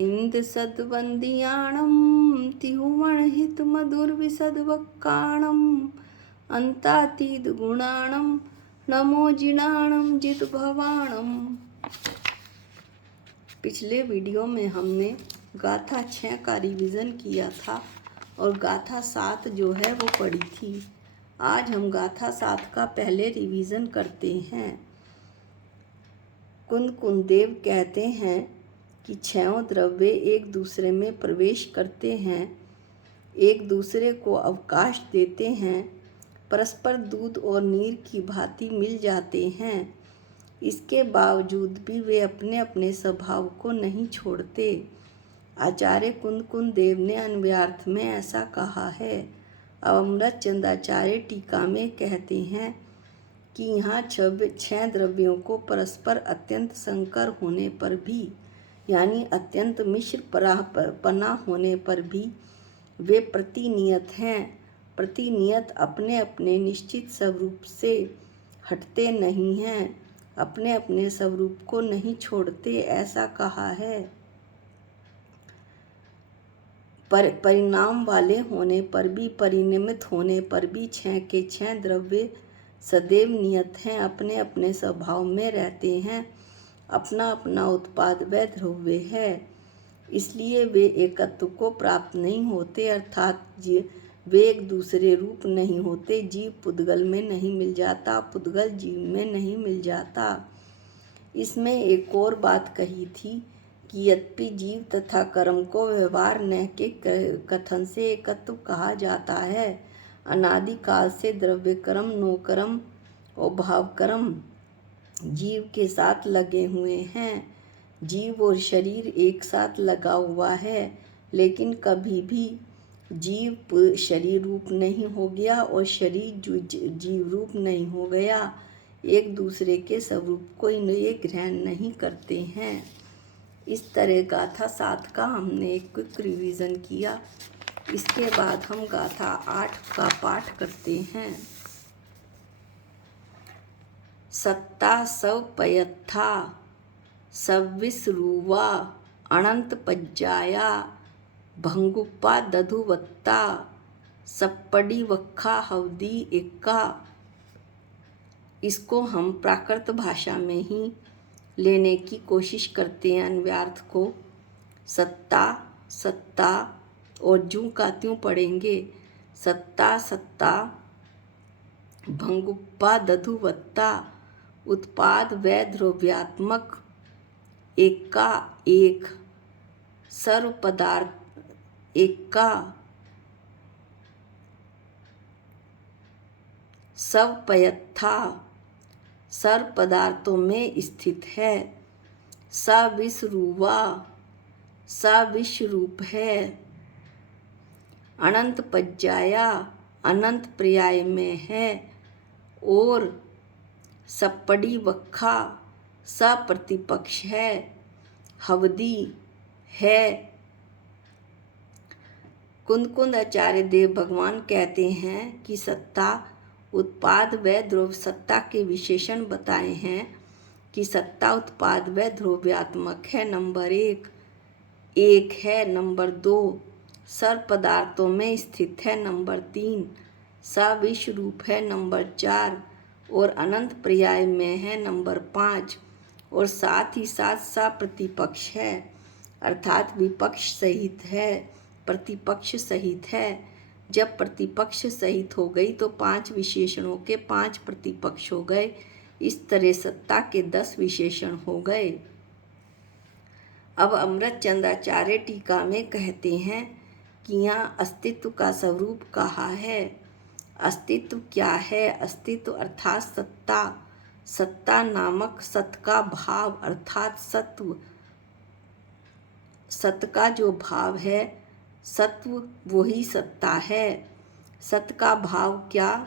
इंद सद्वंदियाणम तिहुमण हित मधुर विसद्वक्काणम अंतातीत गुणाणम नमो जिणाणम जित भवाणम। पिछले वीडियो में हमने गाथा 6 का रिवीजन किया था और गाथा 7 जो है वो पढ़ी थी। आज हम गाथा 7 का पहले रिवीजन करते हैं। कुंद देव कहते हैं कि 6 द्रव्य एक दूसरे में प्रवेश करते हैं, एक दूसरे को अवकाश देते हैं, परस्पर दूध और नीर की भांति मिल जाते हैं। इसके बावजूद भी वे अपने अपने स्वभाव को नहीं छोड़ते। आचार्य कुंद देव ने अन्वयार्थ में ऐसा कहा है। अब अमृत चंदाचार्य टीका में कहते हैं कि यहाँ 6 द्रव्यों को परस्पर अत्यंत संकर होने पर भी, यानी अत्यंत मिश्र पना होने पर भी वे प्रतिनियत हैं। प्रतिनियत अपने अपने निश्चित स्वरूप से हटते नहीं हैं, अपने अपने स्वरूप को नहीं छोड़ते, ऐसा कहा है। परिणाम वाले होने पर भी, परिनिमित होने पर भी 6 के 6 द्रव्य सदैव नियत हैं, अपने अपने स्वभाव में रहते हैं, अपना अपना उत्पाद व द्रव्य है। इसलिए वे एकत्व को प्राप्त नहीं होते, अर्थात वे एक दूसरे रूप नहीं होते। जीव पुद्गल में नहीं मिल जाता, पुद्गल जीव में नहीं मिल जाता। इसमें एक और बात कही थी कि यद्यपि जीव तथा कर्म को व्यवहार न के कथन से एकत्व कहा जाता है, अनादिकाल से द्रव्य कर्म, नो कर्म और भाव कर्म जीव के साथ लगे हुए हैं। जीव और एक साथ लगा हुआ है, लेकिन कभी भी जीव शरीर रूप नहीं हो गया और शरीर जीव रूप नहीं हो गया। एक दूसरे के स्वरूप को ये ग्रहण नहीं करते हैं। इस तरह गाथा 7 का हमने एक क्विक रिवीजन किया। इसके बाद हम गाथा 8 का पाठ करते हैं। सत्ता सव पयत्था सविस्रुवा अनंत पज्जाया भंगुप्पा दधुवत्ता सप्पड़ी वक्खा हवदी एक्का। इसको हम प्राकृत भाषा में ही लेने की कोशिश करते हैं अन्वयार्थ को। सत्ता सत्ता और जूं का त्यों पढ़ेंगे। सत्ता सत्ता भंगुप्पा दधुवत्ता उत्पाद व द्रव्यात्मक एका एक सर्व पदार्थ एका सब पयत्था सर्व पदार्थों में स्थित है। सविस्रुवा सविश्वरूप है। अनंत पज्जाया अनंत पर्याय में है। और सप्पड़ी वक्खा सप्रतिपक्ष है। हवदी है। कुंद आचार्य देव भगवान कहते हैं कि सत्ता उत्पाद व द्रव्य सत्ता के विशेषण बताए हैं कि सत्ता उत्पाद व द्रव्यात्मक है, नंबर 1 है, नंबर 2 सर्व पदार्थों में स्थित है, नंबर 3 सविश्व रूप है, नंबर 4 और अनंत पर्याय में है, नंबर 5 और साथ ही साथ सप्रतिपक्ष है, अर्थात विपक्ष सहित है, प्रतिपक्ष सहित है। जब प्रतिपक्ष सहित हो गई तो 5 विशेषणों के 5 प्रतिपक्ष हो गए। इस तरह सत्ता के 10 विशेषण हो गए। अब अमृत चंदाचार्य टीका में कहते हैं कि यहाँ अस्तित्व का स्वरूप कहा है। अस्तित्व क्या है? अस्तित्व अर्थात सत्ता, सत्ता नामक सत का भाव अर्थात सत्व, सत का जो भाव है सत्व वही सत्ता है। सत का भाव क्या?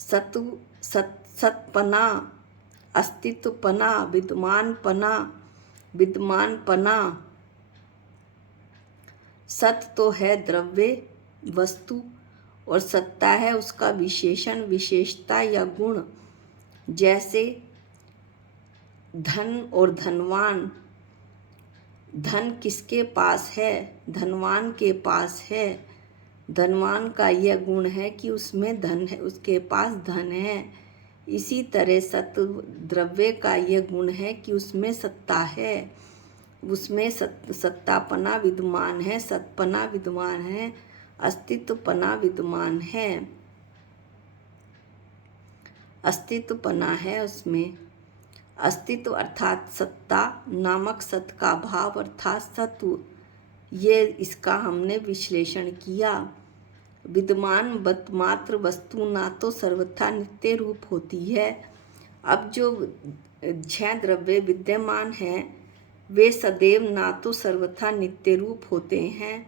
सत्व सतपना, अस्तित्वपना, विद्यमानपना। सत तो है द्रव्य वस्तु और सत्ता है उसका विशेषण, विशेषता या गुण। जैसे धन और धनवान, धन किसके पास है? धनवान के पास है। धनवान का यह गुण है कि उसमें धन है, उसके पास धन है। इसी तरह सत्व द्रव्य का यह गुण है कि उसमें सत्ता है, उसमें सत्तापना विद्यमान है, सत्पना विद्यमान है, अस्तित्वपना विद्यमान है, अस्तित्वपना है उसमें। अस्तित्व अर्थात सत्ता नामक सत का भाव अर्थात सत्व, ये इसका हमने विश्लेषण किया। विद्यमान मात्र वस्तु ना तो सर्वथा नित्य रूप होती है। अब जो 6 द्रव्य विद्यमान हैं वे सदैव ना तो सर्वथा नित्य रूप होते हैं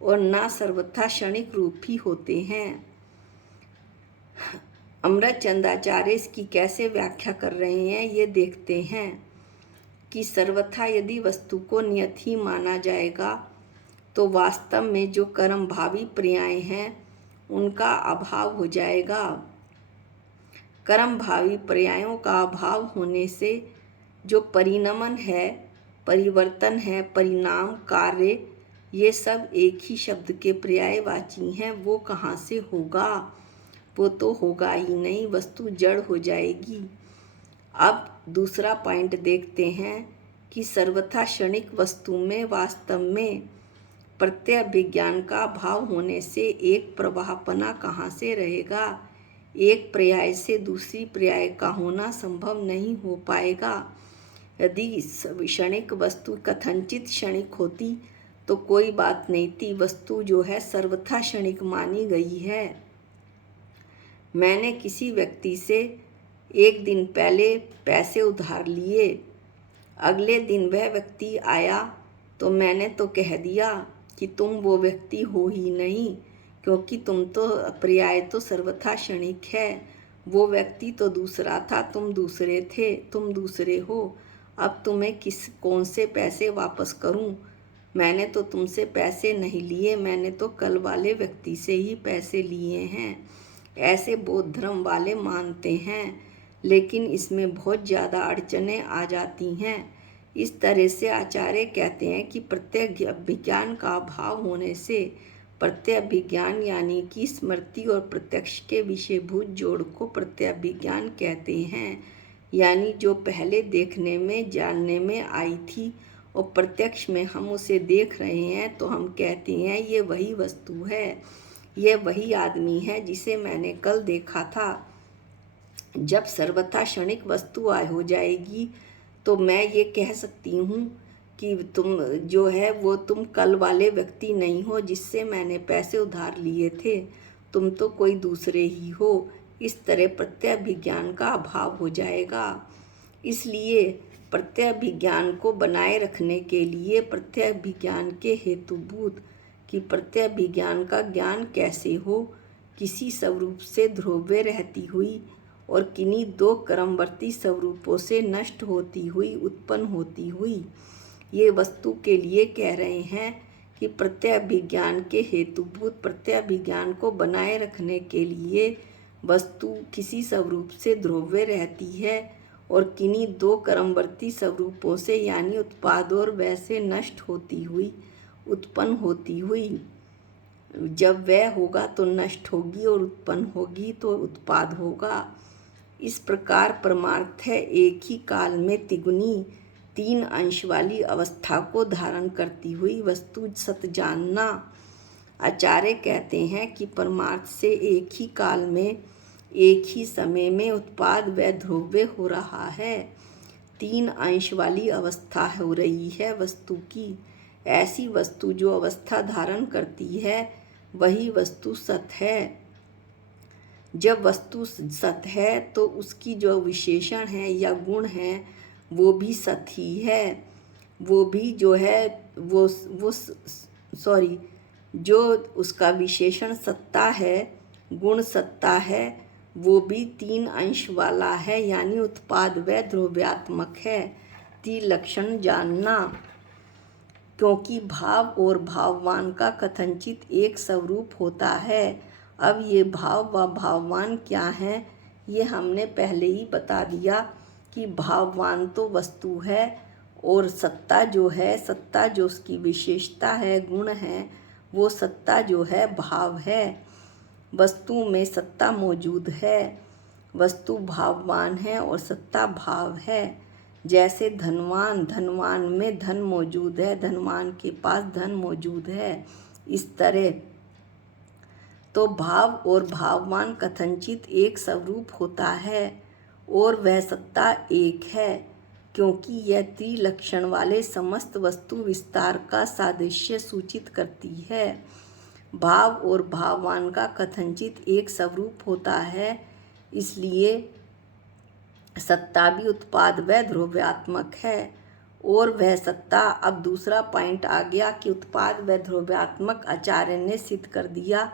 और ना सर्वथा क्षणिक रूप ही होते हैं। अमृतचंदाचार्य इसकी कैसे व्याख्या कर रहे हैं ये देखते हैं कि सर्वथा यदि वस्तु को नियत ही माना जाएगा तो वास्तव में जो कर्म भावी पर्याय हैं उनका अभाव हो जाएगा। कर्म भावी पर्यायों का अभाव होने से जो परिणमन है, परिवर्तन है, परिणाम, कार्य, ये सब एक ही शब्द के पर्यायवाची हैं। वो कहाँ से होगा? वो तो होगा ही नहीं, वस्तु जड़ हो जाएगी। अब दूसरा पॉइंट देखते हैं कि सर्वथा क्षणिक वस्तु में वास्तव में प्रत्यय विज्ञान का अभाव होने से एक प्रवाहपना कहाँ से रहेगा? एक पर्याय से दूसरी पर्याय का होना संभव नहीं हो पाएगा। यदि क्षणिक वस्तु कथनचित क्षणिक होती तो कोई बात नहीं थी। वस्तु जो है सर्वथा क्षणिक मानी गई है। मैंने किसी व्यक्ति से एक दिन पहले पैसे उधार लिए, अगले दिन वह व्यक्ति आया तो मैंने तो कह दिया कि तुम वो व्यक्ति हो ही नहीं, क्योंकि तुम तो पर्याय तो सर्वथा क्षणिक है। वो व्यक्ति तो दूसरा था, तुम दूसरे थे, तुम दूसरे हो। अब तुम्हें कौन से पैसे वापस करूं? मैंने तो तुमसे पैसे नहीं लिए, मैंने तो कल वाले व्यक्ति से ही पैसे लिए हैं। ऐसे बौद्ध धर्म वाले मानते हैं, लेकिन इसमें बहुत ज़्यादा अड़चनें आ जाती हैं। इस तरह से आचार्य कहते हैं कि प्रत्यय विज्ञान का अभाव होने से प्रत्यय विज्ञान यानी कि स्मृति और प्रत्यक्ष के विषयभूत जोड़ को प्रत्यय विज्ञान कहते हैं। यानी जो पहले देखने में, जानने में आई थी और प्रत्यक्ष में हम उसे देख रहे हैं तो हम कहते हैं ये वही वस्तु है, ये वही आदमी है जिसे मैंने कल देखा था। जब सर्वथा क्षणिक वस्तु हो जाएगी तो मैं ये कह सकती हूँ कि तुम जो है वो तुम कल वाले व्यक्ति नहीं हो जिससे मैंने पैसे उधार लिए थे, तुम तो कोई दूसरे ही हो। इस तरह प्रत्यय विज्ञान का अभाव हो जाएगा। इसलिए प्रत्यय विज्ञान को बनाए रखने के लिए प्रत्यय विज्ञान के हेतुभूत कि प्रत्यय विज्ञान का ज्ञान कैसे हो, किसी स्वरूप से ध्रुव्य रहती हुई और किन्हीं दो क्रमवर्ती स्वरूपों से नष्ट होती हुई, उत्पन्न होती हुई, ये वस्तु के लिए कह रहे हैं कि प्रत्यय विज्ञान के हेतुभूत प्रत्यय विज्ञान को बनाए रखने के लिए वस्तु किसी स्वरूप से ध्रुव्य रहती है और किन्हीं दो क्रमवर्ती स्वरूपों से यानी उत्पाद और वैसे नष्ट होती हुई, उत्पन्न होती हुई। जब वह होगा तो नष्ट होगी और उत्पन्न होगी तो उत्पाद होगा। इस प्रकार परमार्थ है एक ही काल में तिगुनी 3 अंश वाली अवस्था को धारण करती हुई वस्तु सत जानना। आचार्य कहते हैं कि परमार्थ से एक ही काल में, एक ही समय में उत्पाद व ध्रुव्य हो रहा है। 3 अंश वाली अवस्था हो रही है वस्तु की। ऐसी वस्तु जो अवस्था धारण करती है वही वस्तु सत है। जब वस्तु सत है तो उसकी जो विशेषण है या गुण है वो भी सत ही है। वो भी जो है वो जो उसका विशेषण सत्ता है, गुण सत्ता है, वो भी 3 अंश वाला है यानी उत्पाद व ध्रुव्यात्मक है। लक्षण जानना, क्योंकि भाव और भाववान का कथनचित एक स्वरूप होता है। अब ये भाव व भाववान क्या है ये हमने पहले ही बता दिया कि भाववान तो वस्तु है और सत्ता जो उसकी विशेषता है, गुण है, वो सत्ता जो है भाव है। वस्तु में सत्ता मौजूद है, वस्तु भाववान है और सत्ता भाव है। जैसे धनवान में धन मौजूद है, धनवान के पास धन मौजूद है, इस तरह तो भाव और भाववान कथनचित एक स्वरूप होता है और वह सत्ता एक है, क्योंकि यह त्रिलक्षण वाले समस्त वस्तु विस्तार का सादृश्य सूचित करती है। भाव और भाववान का कथनचित एक स्वरूप होता है, इसलिए सत्ता भी उत्पाद व ध्रुव्यात्मक है। और वह सत्ता, अब दूसरा पॉइंट आ गया कि उत्पाद व ध्रुव्यात्मक आचार्य ने सिद्ध कर दिया।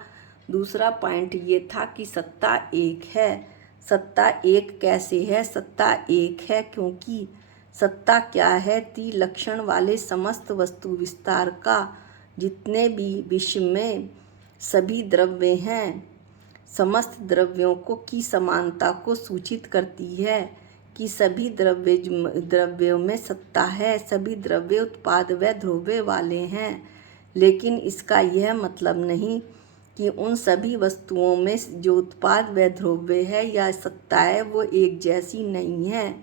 दूसरा पॉइंट ये था कि सत्ता एक है। सत्ता एक कैसे है? सत्ता एक है क्योंकि सत्ता क्या है? त्रिलक्षण वाले समस्त वस्तु विस्तार का जितने भी विश्व में सभी द्रव्य हैं, समस्त द्रव्यों को की समानता को सूचित करती है कि सभी द्रव्यों में सत्ता है। सभी द्रव्य उत्पाद व ध्रुव्य वाले हैं, लेकिन इसका यह मतलब नहीं कि उन सभी वस्तुओं में जो उत्पाद व ध्रुव्य है या सत्ता है वो एक जैसी नहीं है।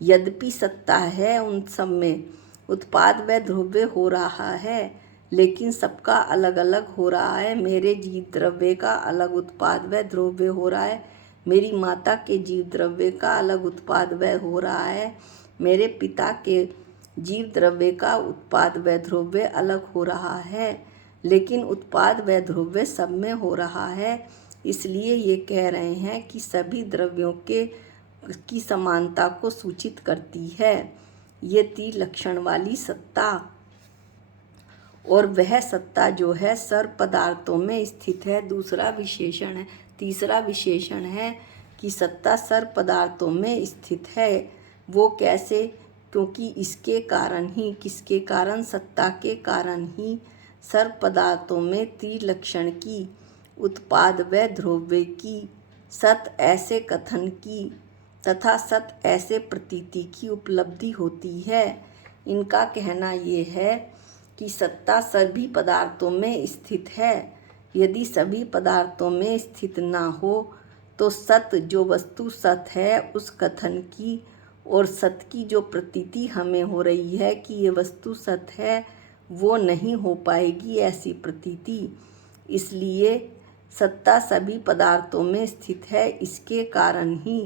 यद्यपि सत्ता है, उन सब में उत्पाद व ध्रुव्य हो रहा है, लेकिन सबका अलग अलग हो रहा है। मेरे जीव द्रव्य का अलग उत्पाद व ध्रुव्य हो रहा है, मेरी माता के जीव द्रव्य का अलग उत्पाद व हो रहा है, मेरे पिता के जीव द्रव्य का उत्पाद व ध्रुव्य अलग हो रहा है, लेकिन उत्पाद व ध्रुव्य सब में हो रहा है। इसलिए ये कह रहे हैं कि सभी द्रव्यों की समानता को सूचित करती है ये त्रिलक्षण वाली सत्ता। और वह सत्ता जो है सर्व पदार्थों में स्थित है। दूसरा विशेषण है, तीसरा विशेषण है कि सत्ता सर्व पदार्थों में स्थित है। वो कैसे? क्योंकि इसके कारण ही, किसके कारण? सत्ता के कारण ही सर्व पदार्थों में त्रिलक्षण की, उत्पाद व ध्रुव्य की, सत ऐसे कथन की तथा सत ऐसे प्रतीति की उपलब्धि होती है। इनका कहना ये है कि सत्ता सभी पदार्थों में स्थित है। यदि सभी पदार्थों में स्थित ना हो तो सत जो वस्तु सत है उस कथन की और सत की जो प्रतीति हमें हो रही है कि ये वस्तु सत है, वो नहीं हो पाएगी ऐसी प्रतीति। इसलिए सत्ता सभी पदार्थों में स्थित है। इसके कारण ही,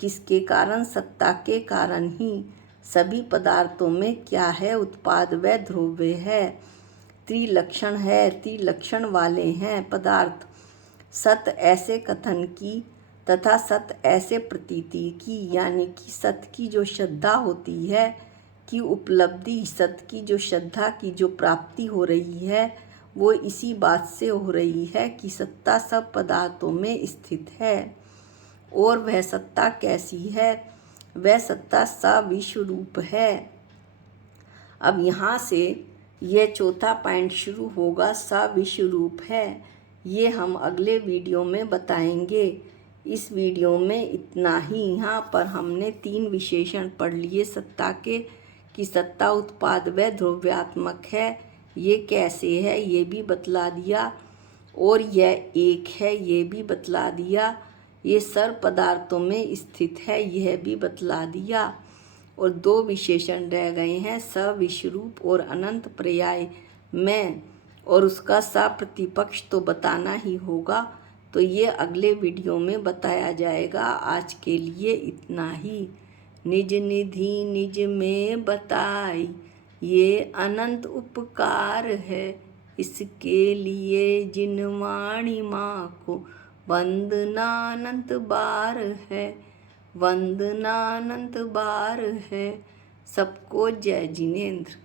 किसके कारण? सत्ता के कारण ही सभी पदार्थों में क्या है? उत्पाद व ध्रुव्य है, त्रिलक्षण है, त्रिलक्षण वाले हैं पदार्थ। सत ऐसे कथन की तथा सत ऐसे प्रतीति की, यानी कि सत की जो श्रद्धा होती है कि उपलब्धि, सत की जो श्रद्धा की जो प्राप्ति हो रही है वो इसी बात से हो रही है कि सत्ता सब पदार्थों में स्थित है। और वह सत्ता कैसी है? वह सत्ता सविश्वरूप है। अब यहाँ से ये चौथा पॉइंट शुरू होगा, सविश्वरूप है। ये हम अगले वीडियो में बताएंगे। इस वीडियो में इतना ही। यहाँ पर हमने 3 विशेषण पढ़ लिए सत्ता के कि सत्ता उत्पाद व ध्रुव्यात्मक है, ये कैसे है ये भी बतला दिया, और यह एक है ये भी बतला दिया, ये सर्व पदार्थों में स्थित है यह भी बतला दिया। और 2 विशेषण रह गए हैं, सविश्वरूप और अनंत पर्याय में, और उसका सप्रतिपक्ष तो बताना ही होगा, तो ये अगले वीडियो में बताया जाएगा। आज के लिए इतना ही। निज निधि निज में बताई, ये अनंत उपकार है, इसके लिए जिन वाणी माँ को वंदनानंत बार है, वंदनानंत बार है। सबको जय जिनेंद्र।